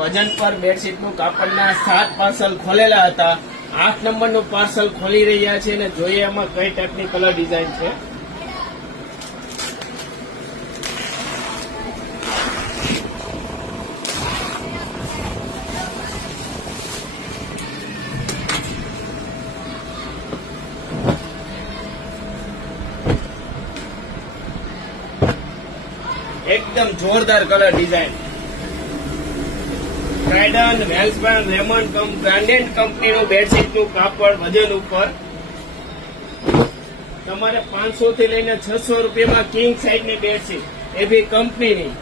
વજન પર બેડશીટનું કાપડના 7 પાર્સલ ખોલેલા હતા. 8 નંબરનું પાર્સલ ખોલી રહ્યા છે અને જોઈએ એમાં કઈ ટાઈપની કલર ડિઝાઇન છે. એકદમ જોરદાર કલર ડિઝાઇન. ટ્રાઇડન, વેલ્સબર્ન, રેમન્ડ બ્રાન્ડેડ કંપનીનું બેડશીટનું કાપડ વજન ઉપર તમારે 500 થી લઈને 600 રૂપિયામાં કિંગ સાઇઝની બેડશીટ એ બી કંપનીની